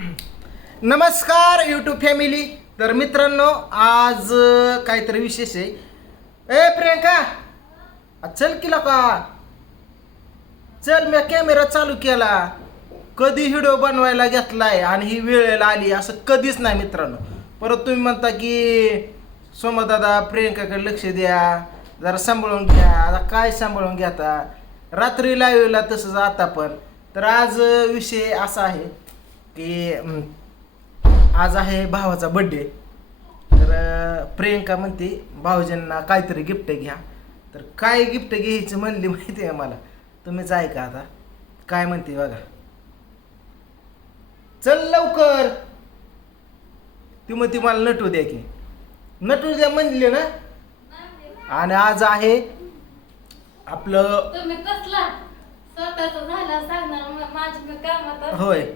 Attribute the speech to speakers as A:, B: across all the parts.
A: नमस्कार YouTube family तर मित्रांनो आज काहीतरी विशेष आहे. ए प्रियंका! चल की का चल मी कॅमेरा चालू केला. कधी व्हिडिओ बनवायला घेतलाय आणि ही वेळेला आली असं कधीच नाही मित्रांनो. परत तुम्ही म्हणता की सोमदादा प्रियंकाकडे लक्ष द्या. जरा सांभाळून घ्या. आता काय सांभाळून घेता रात्री लाईव्हला तसंच आता पण. तर आज विषय असा आहे की आज आहे भावाचा बड्डे तर प्रियंका म्हणते भाऊजींना काहीतरी गिफ्ट घ्या. तर काय गिफ्ट घ्यायचं म्हणली माहिती आहे मला? तुम्हीच ऐका आता. काय म्हणते बघा. चल लवकर. ती म्हणते मला नटू द्या की. नटू द्या म्हणले ना? आणि आज आहे आपलं. होय.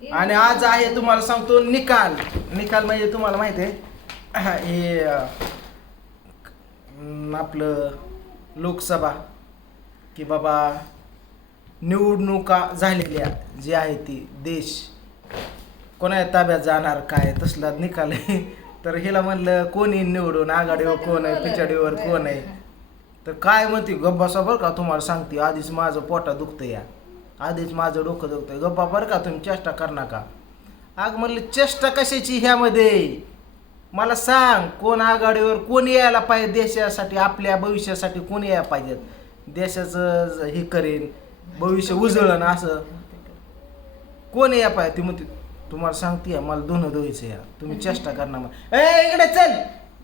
A: आणि आज आहे तुम्हाला सांगतो निकाल. निकाल म्हणजे तुम्हाला माहिती आहे हे अं, आपलं लोकसभा की बाबा निवडणुका झालेल्या जी आहे ती देश कोणाच्या ताब्यात जाणार काय तसला निकाल आहे. तर हिला म्हणलं कोणी निवडून? आघाडीवर कोण आहे? पिछाडीवर कोण आहे? तर काय म्हणते? गप्पा बरं का तुम्हाला सांगते. आधीच माझं पोटा दुखतं या. आधीच माझं डोकं दुखतंय. गप्पा बरं का तुम्ही चेष्टा कर नका. आग म्हणलं चेष्टा कशाची ह्यामध्ये? मला सांग कोण आघाडीवर कोण यायला पाहिजे देशासाठी आपल्या भविष्यासाठी कोण यायला पाहिजेत देशाचं हे करेन भविष्य उजळण असं. कोण यायला पाहिजे? ती म्हणते तुम्हाला सांगते मला दोन धुवायचं या. तुम्ही चेष्टा करणार मग. ए इकडे चल.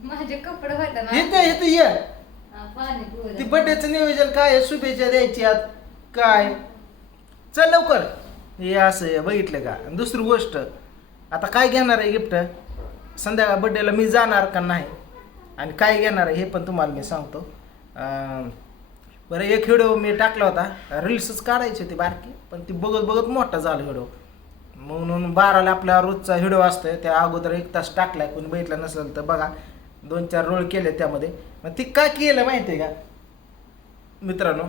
B: माझे कपडे
A: इथे इथे ये. ती बड्डेचं नियोजन काय आहे? शुभेच्छा द्यायच्यात काय? चल लवकर. हे असं आहे, बघितलं का? आणि दुसरी गोष्ट आता काय घेणार आहे गिफ्ट? संध्याकाळ बड्डेला मी जाणार का नाही? आणि काय घेणार आहे हे पण तुम्हाला मी सांगतो. बरं एक व्हिडिओ मी टाकला होता. रील्सच काढायची होती बारकी पण ती बघत बघत मोठा झाला व्हिडिओ. म्हणून बाराला आपला रोजचा व्हिडिओ असतोय त्या अगोदर एक तास टाकलाय कोणी बघितला नसेल तर बघा. दोन चार रोल केले त्यामध्ये. मग ती काय केलं माहिती आहे का? मित्रांनो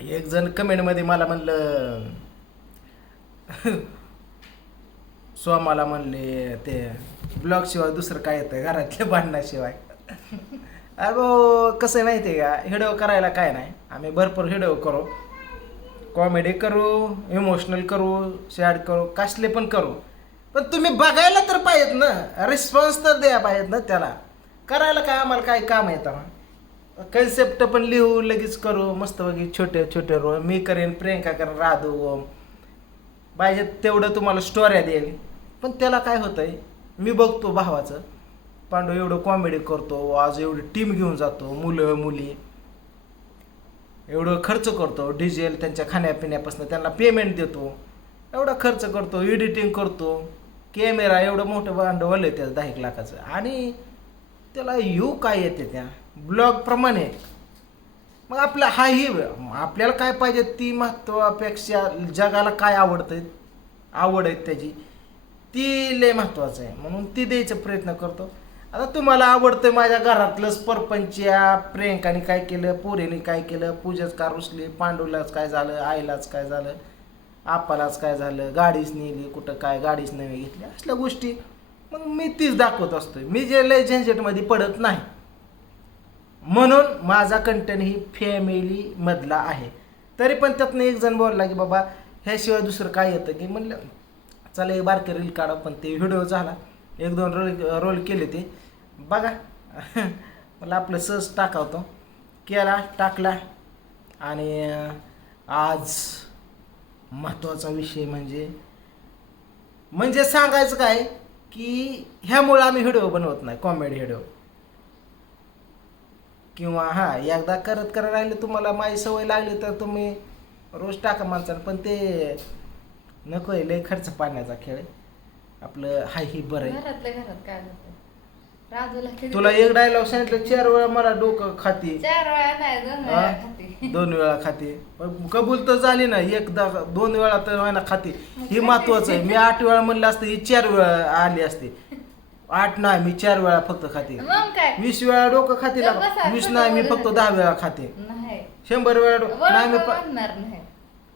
A: एक जण कमेंटमध्ये मला म्हणलं सोमाला म्हणले ते ब्लॉगशिवाय दुसरं काय येतं घरातल्या भांडणाशिवाय? अरे भाऊ कसं आहे माहिती आहे का हिडव करायला काय नाही. आम्ही भरपूर हिडव करू. कॉमेडी करू इमोशनल करू सॅड करू कसले पण करू. पण तुम्ही बघायला तर पाहिजेत ना. रिस्पॉन्स तर द्या पाहिजेत ना त्याला. करायला काय आम्हाला काय काम येतं कन्सेप्ट पण लिहू लगेच करू. मस्त बघी छोटे छोटे रोल मी करेन प्रियंका करेन राधू ओम. पाहिजे तेवढं तुम्हाला स्टोऱ्या देईल. पण त्याला काय होतंय मी बघतो भावाचं. पांडू एवढं कॉमेडी करतो आज एवढी टीम घेऊन जातो मुलं मुली. एवढं खर्च करतो डिझेल त्यांच्या खाण्यापिण्यापासून त्यांना पेमेंट देतो. एवढा खर्च करतो एडिटिंग करतो. कॅमेरा एवढं मोठं भांडवल आहे त्याचं दहा एक लाखाचं. आणि त्याला यू काय येते त्या? ब्लॉगप्रमाणे मग आपला हा ही आपल्याला काय पाहिजे? ती महत्त्वापेक्षा जगाला काय आवडतंय? आवड आहे त्याची. ती लय महत्त्वाचं आहे. म्हणून ती द्यायचा प्रयत्न करतो. आता तुम्हाला आवडतं माझ्या घरातलंच परपंच्या प्रियंकाने काय केलं पोरीने काय केलं पूजाच का रुसली पांडूलाच काय झालं आईलाच काय झालं आपालाच काय झालं गाडीच नेली कुठं काय गाडीच नवी घेतली असल्या गोष्टी. मग मी तीच दाखवत असतो मी जे लय झंझटमध्ये पडत नाही. म्हणून माझा कंटेंट ही फॅमिली मधला आहे. तरी पण त्यातनं एक जण बोलला की बाबा ह्याशिवाय दुसरं काय येतं की? म्हणलं चला एक बारके रील काढा. पण ते व्हिडिओ झाला. एक दोन रोल रोल केले ते. बघा. मला आपलं सहज टाकावतो. केला टाकला. आणि आज महत्त्वाचा विषय म्हणजे म्हणजे सांगायचं काय की ह्यामुळं आम्ही व्हिडिओ बनवत नाही कॉमेडी व्हिडिओ किंवा हां एकदा करत करत राहिले तुम्हाला माझी सवय लागली तर तुम्ही रोज टाका माणसानं पण ते नको आहे लय खर्च पाण्याचा खेळ आहे. आपलं हाय ही बरं आहे. घरातल्या घरात काय होतं राजूला किती- तुला एक डायलॉग सांगितलं चार वेळा मला डोकं खाते.
B: चार वेळा नाही दोन हा? वेळा
A: खाते. दोन वेळा खाते. पण कबूल तर झाली ना एकदा दोन वेळा तर खाते. हे महत्वाचं आहे. मी आठ वेळा म्हणलं असतं ही चार वेळा आली असते. आठ नाही मी चार वेळा फक्त खाते. मग काय? वीस वेळा डोकं खाते ना वीस नाही मी फक्त दहा वेळा खाते. नाही. शंभर वेळा डो-
B: नाही मी प- नाही.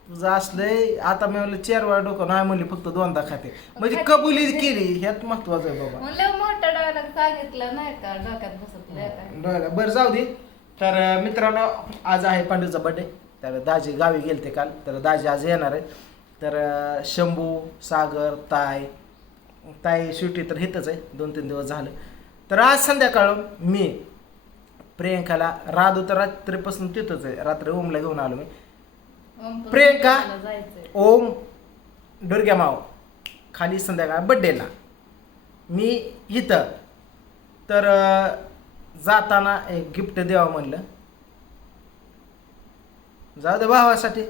A: तुझं असलंय आता मी म्हणलं चार वेळा डोकं नाही म्हणली फक्त दोनदा खाते. म्हणजे कबुली केली ह्यात महत्वाचं आहे बाबा.
B: म्हणलं मोठ्या डोळ्याला सांगितलं नाही का डोक्यात बसत लय काय
A: बरं बरं जाऊ दे. तर अं, मित्रांनो आज आहे पांडूचा बर्थडे तर दाजी गावी गेलते काल. तर दाजी आज येणार आहे. तर अं, शंभू सागर ताय ताई शेवटी तर हितच आहे. दोन तीन दिवस झालं. तर आज संध्याकाळ मी प्रियंकाला राधू तर रात्रीपासून तिथंच आहे. रात्री ओमला घेऊन आलो मी. प्रियंका? ओम दुर्गा माव खाली संध्याकाळ बड्डेला मी इथं. तर जाताना एक गिफ्ट द्यावं म्हणलं. जाऊ दे भावासाठी.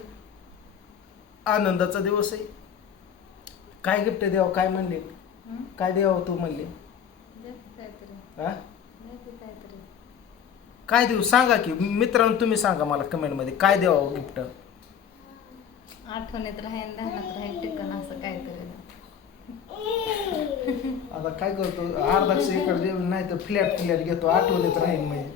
A: आनंदाचा दिवस आहे. काय गिफ्ट द्यावं काय म्हणले? काय द्यावं तू म्हणले? हा? काय देऊ? सांगा की. मित्रांनो तुम्ही सांगा मला कमेंटमध्ये. काय द्यावं गिफ्ट?
B: आठवणीत राहीन ध्यानात राहीन टिकन असं काहीतरी.
A: आता काय करतो? अर्धा इकडे नाही तर फ्लॅट फ्लॅट घेतो. आठवणीत राहील म्हणजे.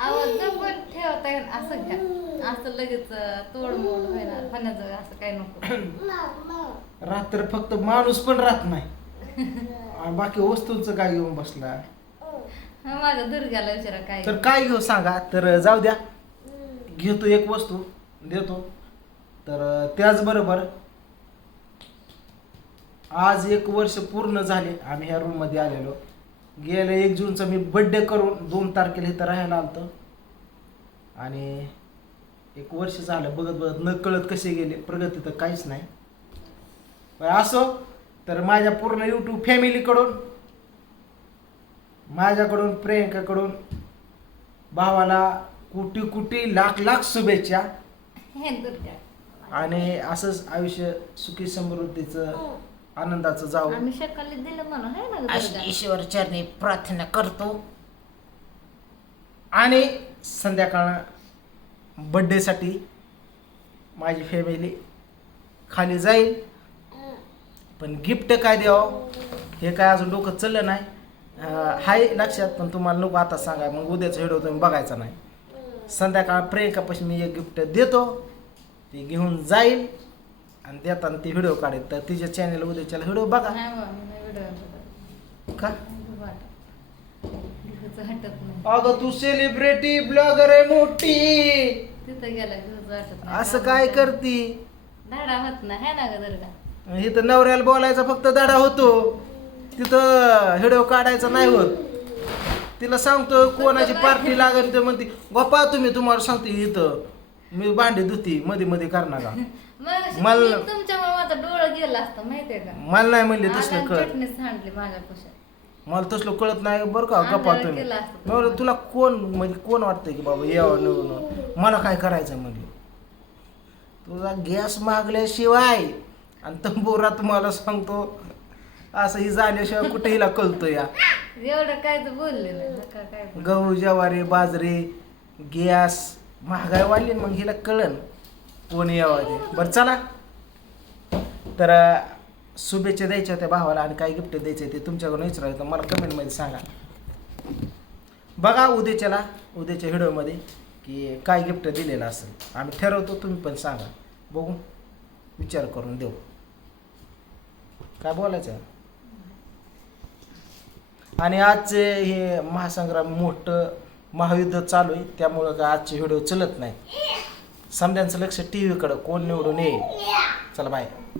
B: आवाज जपून ठेवता येईल असं घ्या असं लगेच तोडमोड होणार होण्याचं असं काही नको.
A: रात्र फक्त माणूस पण राहत नाही. आणि बाकी वस्तूंचं काय घेऊन बसला?
B: हा माझ्या दुर्ग्याला विचारा काय
A: तर काय घेऊ सांगा? तर जाऊ द्या. घेतो एक वस्तू देतो. तर त्याचबरोबर आज एक वर्ष पूर्ण झाले आम्ही ह्या रूममध्ये आलेलो. गेल्या एक जूनचा मी बड्डे करून दोन तारखेला इथं राहायला आलतो. आणि एक वर्ष झालं बघत बघत न कळत कसे गेले प्रगती तर काहीच नाही. पण असो तर माझ्या पूर्ण यूट्यूब फॅमिलीकडून माझ्याकडून प्रियंकाकडून भावाला कोटी कोटी लाख लाख शुभेच्छा हे आणि असंच आयुष्य सुखी समृद्धीचं आनंदाचं जावं.
B: आम्ही सकाळी दिलं म्हणून है ना
A: अशी दुर्गा? ईश्वर चरणी प्रार्थना करतो. आणि संध्याकाळ बड्डेसाठी माझी फॅमिली खाली जाईल. पण गिफ्ट काय द्यावं? हे काय अजून डोकं चाललं नाही. हाय लक्षात पण तुम्हाला नको आता सांगा. मग उद्याचा व्हिडिओ तुम्ही बघायचा नाही. संध्याकाळ प्रियंकापाशी मी एक गिफ्ट देतो. ती घेऊन जाईल आणि देताना ती व्हिडिओ काढेल. तर तिच्या चॅनल उद्याच्याला व्हिडिओ बघा. का? अगं तू सेलिब्रिटी ब्लॉगर आहे मोठी. असं काय करती?
B: धाडा होत नाही है ना ग
A: इथं नवऱ्याला बोलायचा फक्त धडा होतो. तिथं व्हिडिओ काढायचा नाही होत. तिला सांगतो कोणाची पार्टी लागेल ते म्हणते गप्पा तुम्ही तुम्हाला सांगते इथं. मी भांडी धुती मध्ये मध्ये करणार. का
B: मला- मी तुमच्यामुळे माझा डोळं गेला असतं माहितीये का?
A: मला नाही म्हणले तसलं
B: कळत सांडली
A: मला तसलं कळत नाही बरं का गप्पा तुम्ही. म्हणलं, तुला कोण म्हणजे कोण वाटतंय की बाबा यावं निवडून मला काय करायचं म्हणजे तुझा गॅस मागल्याशिवाय आणि तंबोरा तुम्हाला सांगतो असं ही झाल्याशिवाय कुठे हिला कळतो या.
B: एवढं काय तर बोलले नका
A: काय. गहू ज्वारी बाजरी गॅस महागाई वाढली ना, मग हिला कळन कोण यावं ते. बरं चला. तर शुभेच्छा द्यायच्या होत्या भावाला आणि काय गिफ्ट द्यायचे ते तुमच्याकडून विचारायचं मला कमेंटमध्ये सांगा. बघा उद्याच्याला उद्याच्या व्हिडिओमध्ये की काय गिफ्ट दिलेलं असेल. आम्ही ठरवतो तुम्ही पण सांगा. बघू. विचार करून देऊ. काय बोलायचं? आणि आजचे हे महासंग्राम मोठं महायुद्ध चालू आहे त्यामुळं काय आजचे व्हिडिओ चलत नाही. समजांचं लक्ष टी व्हीकडं कोण निवडून येईल? चला बाय